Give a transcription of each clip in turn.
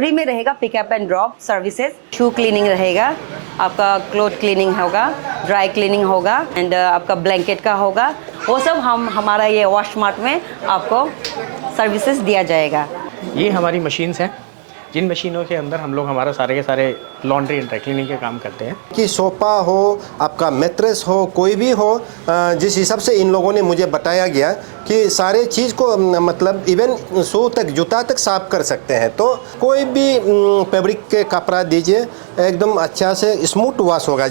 Free में रहेगा pickup and drop services, shoe cleaning रहेगा, आपका क्लोथ क्लीनिंग होगा, ड्राई क्लीनिंग होगा एंड आपका ब्लैंकेट का होगा। वो सब हमारा ये वॉश मार्ट में आपको सर्विसेज दिया जाएगा। ये हमारी मशीन्स हैं, जिन मशीनों के अंदर हम लोग हमारा सारे के सारे लॉन्ड्री एंड ड्राई क्लीनिंग के काम करते हैं। कि सोफा हो, आपका मैट्रेस हो, कोई भी हो, जिस हिसाब से इन लोगों ने मुझे बताया गया कि सारे चीज़ को मतलब इवन शू तक, जूता तक साफ कर सकते हैं। तो कोई भी फैब्रिक के कपड़ा दीजिए, एकदम अच्छा से स्मूथ वॉश होगा।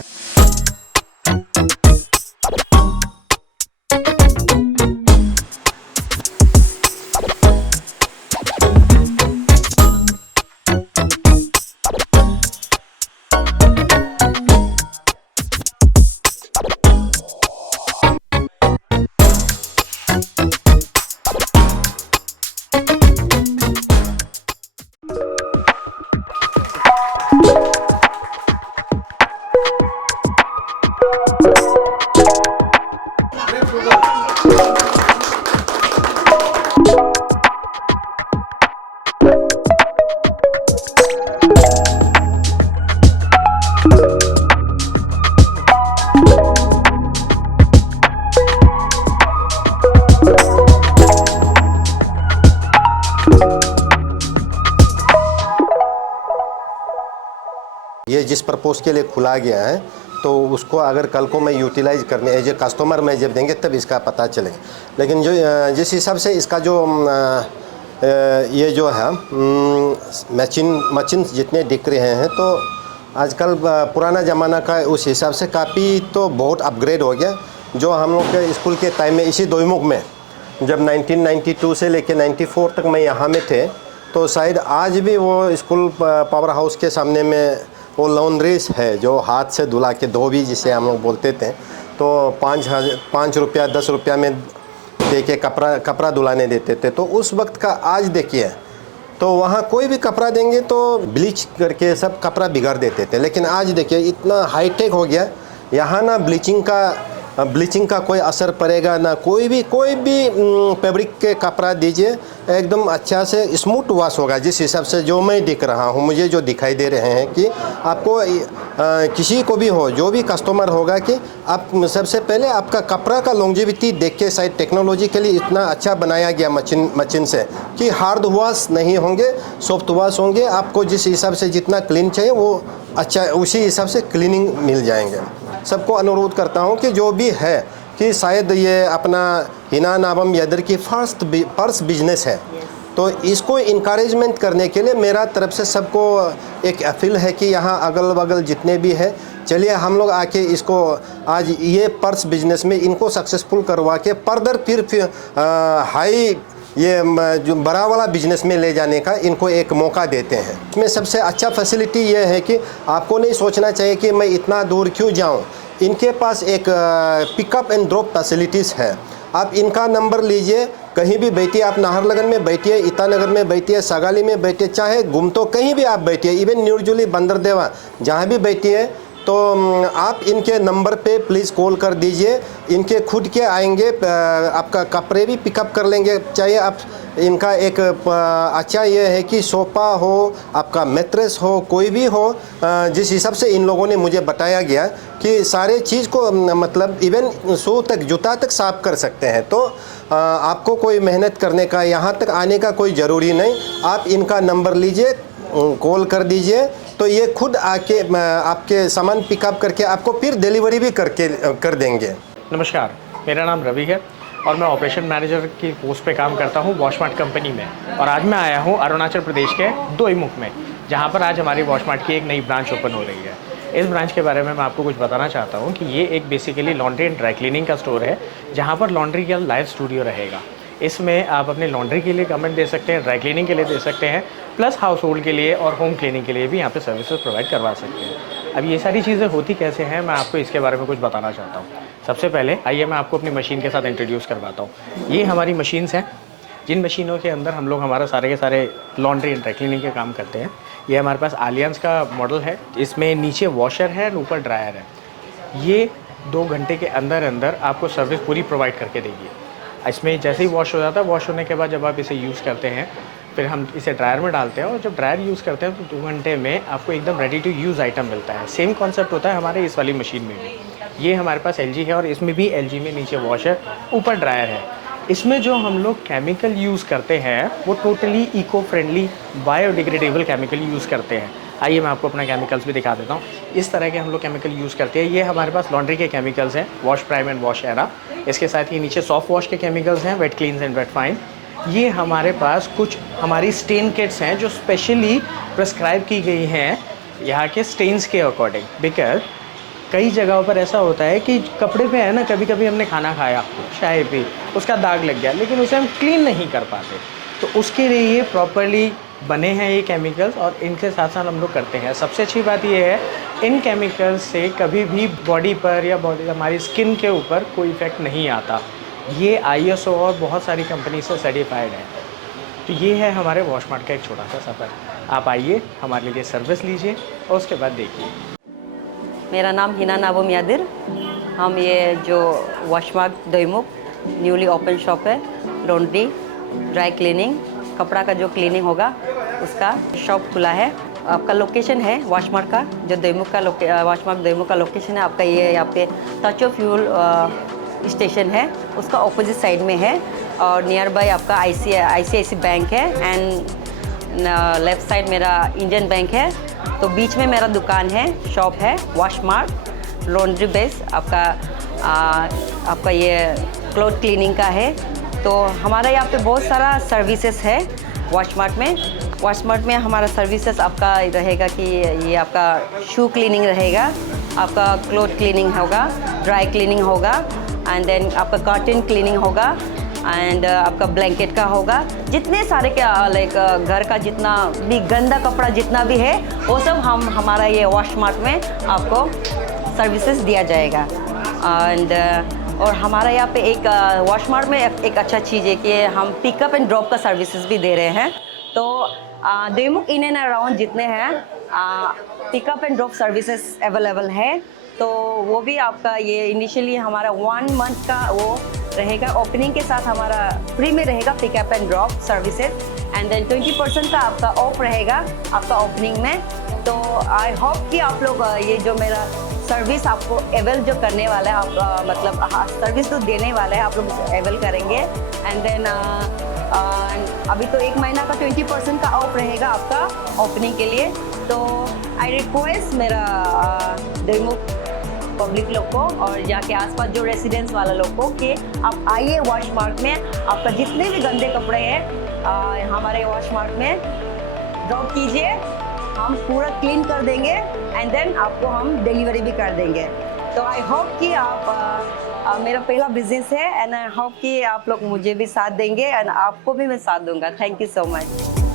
ये जिस पर्पज़ के लिए खुला गया है, तो उसको अगर कल को मैं यूटिलाइज करने एज ए कस्टमर में जब देंगे तब इसका पता चलेगा। लेकिन जो जिस हिसाब से इसका जो ये जो है मशीन जितने दिख रहे हैं, तो आजकल पुराना ज़माना का उस हिसाब से काफ़ी तो बहुत अपग्रेड हो गया। जो हम लोग के स्कूल के टाइम में इसी दोईमुख में जब 1992 से लेकर 94 तक मैं यहाँ में थे, तो शायद आज भी वो स्कूल पावर हाउस के सामने में वो लॉन्ड्रीज है जो हाथ से धुला के धोबी जिसे हम लोग बोलते थे, तो 5 रुपया 10 रुपया में दे के कपड़ा धुलाने देते थे। तो उस वक्त का आज देखिए, तो वहाँ कोई भी कपड़ा देंगे तो ब्लीच करके सब कपड़ा बिगाड़ देते थे। लेकिन आज देखिए इतना हाईटेक हो गया, यहाँ ना ब्लीचिंग का कोई असर पड़ेगा ना, कोई भी फैब्रिक के कपड़ा दीजिए, एकदम अच्छा से स्मूथ वॉश होगा। जिस हिसाब से जो मैं दिख रहा हूँ, मुझे जो दिखाई दे रहे हैं कि आपको किसी को भी हो, जो भी कस्टमर होगा, कि आप सबसे पहले आपका कपड़ा का लॉन्जेविटी देख के, शायद टेक्नोलॉजी के लिए इतना अच्छा बनाया गया मशीन से कि हार्ड वॉश नहीं होंगे, सॉफ्ट वॉश होंगे। आपको जिस हिसाब से जितना क्लीन चाहिए वो अच्छा उसी हिसाब से क्लीनिंग मिल जाएंगे। सबको अनुरोध करता हूं कि जो भी है कि शायद ये अपना हिना नाबम यदर की फर्स्ट बिजनेस है, तो इसको इनकरेजमेंट करने के लिए मेरा तरफ से सबको एक अपील है कि यहाँ अगल बगल जितने भी है, चलिए हम लोग आके इसको आज ये पर्स बिजनेस में इनको सक्सेसफुल करवा के फर्दर फिर हाई ये जो बड़ा वाला बिजनेस में ले जाने का इनको एक मौका देते हैं। इसमें सबसे अच्छा फैसिलिटी ये है कि आपको नहीं सोचना चाहिए कि मैं इतना दूर क्यों जाऊं। इनके पास एक पिकअप एंड ड्रॉप फैसिलिटीज़ है। आप इनका नंबर लीजिए, कहीं भी बैठिए, आप नाहरलगन में बैठिए, ईटानगर में बैठिए, सगाली में बैठिए, चाहे गुमतो कहीं भी आप बैठिए, इवन न्यूरजुली बंदरदेवा जहाँ भी बैठिए, तो आप इनके नंबर पे प्लीज़ कॉल कर दीजिए। इनके खुद के आएंगे, आपका कपड़े भी पिकअप कर लेंगे। चाहिए आप इनका एक अच्छा ये है कि सोफ़ा हो, आपका मैट्रेस हो, कोई भी हो, जिस हिसाब से इन लोगों ने मुझे बताया गया कि सारे चीज़ को मतलब इवन शू तक, जूता तक साफ कर सकते हैं। तो आपको कोई मेहनत करने का, यहाँ तक आने का कोई ज़रूरी नहीं। आप इनका नंबर लीजिए, कॉल कर दीजिए, तो ये खुद आके आपके सामान पिकअप करके आपको फिर डिलीवरी भी कर देंगे। नमस्कार, मेरा नाम रवि है और मैं ऑपरेशन मैनेजर की पोस्ट पे काम करता हूँ वॉशमार्ट कंपनी में। और आज मैं आया हूँ अरुणाचल प्रदेश के दोईमुख में, जहाँ पर आज हमारी वॉशमार्ट की एक नई ब्रांच ओपन हो रही है। इस ब्रांच के बारे में मैं आपको कुछ बताना चाहता हूँ कि ये एक basically laundry and dry cleaning का स्टोर है, जहाँ पर लॉन्ड्री का लाइव स्टूडियो रहेगा। इसमें आप अपने लॉन्ड्री के लिए कमेंट दे सकते हैं, ड्राई क्लीनिंग के लिए दे सकते हैं, प्लस हाउस होल्ड के लिए और होम क्लीनिंग के लिए भी यहाँ पे सर्विसेज प्रोवाइड करवा सकते हैं। अब ये सारी चीज़ें होती कैसे हैं, मैं आपको इसके बारे में कुछ बताना चाहता हूँ। सबसे पहले आइए मैं आपको अपनी मशीन के साथ इंट्रोड्यूस करवाता हूँ। ये हमारी मशीन्स हैं, जिन मशीनों के अंदर हम लोग हमारा सारे के सारे लॉन्ड्री एंड ड्राई क्लीनिंग के काम करते हैं। ये हमारे पास आलियंस का मॉडल है, इसमें नीचे वॉशर है और ऊपर ड्रायर है। ये 2 घंटे के अंदर अंदर आपको सर्विस पूरी प्रोवाइड करके देगी। इसमें जैसे ही वॉश हो जाता है, वॉश होने के बाद जब आप इसे यूज़ करते हैं, फिर हम इसे ड्रायर में डालते हैं और जब ड्रायर यूज़ करते हैं तो 2 घंटे में आपको एकदम रेडी टू यूज़ आइटम मिलता है। सेम कॉन्सेप्ट होता है हमारे इस वाली मशीन में भी। ये हमारे पास LG है और इसमें भी LG में नीचे वॉशर ऊपर ड्रायर है। इसमें जो हम लोग केमिकल यूज़ करते हैं वो totally eco friendly biodegradable chemical use करते हैं। आइए मैं आपको अपना केमिकल्स भी दिखा देता हूँ। इस तरह के हम लोग केमिकल यूज़ करते हैं। ये हमारे पास लॉन्ड्री के केमिकल्स हैं, wash prime and wash era. इसके साथ ही नीचे सॉफ्ट वॉश के केमिकल्स हैं, wet cleans and wet fine. ये हमारे पास कुछ हमारी स्टेन किट्स हैं जो स्पेशली प्रिस्क्राइब की गई हैं यहाँ के स्टेन्स के अकॉर्डिंग। बिकॉज कई जगहों पर ऐसा होता है कि कपड़े पे है ना, कभी कभी हमने खाना खाया, चाय पी, उसका दाग लग गया, लेकिन उसे हम क्लीन नहीं कर पाते। तो उसके लिए ये प्रॉपरली बने हैं ये केमिकल्स और इनके साथ साथ हम लोग करते हैं। सबसे अच्छी बात ये है, इन केमिकल्स से कभी भी बॉडी पर या बॉडी हमारी स्किन के ऊपर कोई इफ़ेक्ट नहीं आता। ये ISO और बहुत सारी कंपनी से सर्टिफाइड है। तो ये है हमारे वॉशमार्ट का एक छोटा सा सफ़र। आप आइए, हमारे लिए सर्विस लीजिए और उसके बाद देखिए। मेरा नाम हिना नाबम यादिर। हम ये जो वॉशमार्ट दैमुख न्यूली ओपन शॉप है, लॉन्ड्री, ड्राई क्लीनिंग, कपड़ा का जो क्लीनिंग होगा उसका शॉप खुला है। आपका लोकेशन है वॉशमार्ट का जो दैमुख का वॉशमार्ट दैमुख का लोकेशन है आपका ये यहाँ पे टच ऑफ फ्यूल स्टेशन है, उसका ऑपोजिट साइड में है। और नियर बाय आपका ICICI बैंक है एंड लेफ़्ट साइड मेरा इंडियन बैंक है। तो बीच में मेरा दुकान है, शॉप है वॉशमार्ट लॉन्ड्री बेस। आपका ये क्लॉथ क्लीनिंग का है। तो हमारा यहाँ पे बहुत सारा सर्विसेज है वॉशमार्ट में। वॉशमार्ट में हमारा सर्विसेज आपका रहेगा कि ये आपका शू क्लीनिंग रहेगा, आपका क्लॉथ क्लीनिंग होगा, ड्राई क्लीनिंग होगा एंड देन आपका कर्टन क्लीनिंग होगा एंड आपका ब्लैंकेट का होगा। जितने सारे क्या लाइक घर का जितना भी गंदा कपड़ा जितना भी है वो सब हमारा ये वॉशमार्ट में आपको सर्विसेज दिया जाएगा। एंड और हमारा यहाँ पे एक वॉशमार्ट में एक अच्छा चीज़ है कि हम पिकअप एंड ड्रॉप का सर्विसेज भी दे रहे हैं। तो दैमुख इन एंड अराउंड जितने हैं pickup and drop services available है। तो वो भी आपका ये इनिशियली हमारा 1 मंथ का वो रहेगा, ओपनिंग के साथ हमारा फ्री में रहेगा pickup and drop services and then 20% का आपका ऑफ रहेगा आपका ओपनिंग में। तो आई होप कि आप लोग ये जो मेरा सर्विस आपको अवेल जो करने वाला है, आप मतलब सर्विस तो देने वाला है, आप लोग अवेल करेंगे। एंड देन अभी तो 1 महीना का 20% का ऑफ रहेगा आपका ओपनिंग के लिए। तो आई रिक्वेस्ट मेरा दैमुख पब्लिक लोग को और यहाँ के आसपास जो रेसिडेंट्स वाला लोग को कि आप आइए वॉशमार्ट में, आपका जितने भी गंदे कपड़े हैं हमारे वॉशमार्ट में ड्रॉप कीजिए, हम पूरा क्लीन कर देंगे एंड देन आपको हम डिलीवरी भी कर देंगे। तो आई होप कि आप मेरा पहला बिजनेस है एंड आई होप कि आप लोग मुझे भी साथ देंगे एंड आपको भी मैं साथ दूंगा। Thank you so much.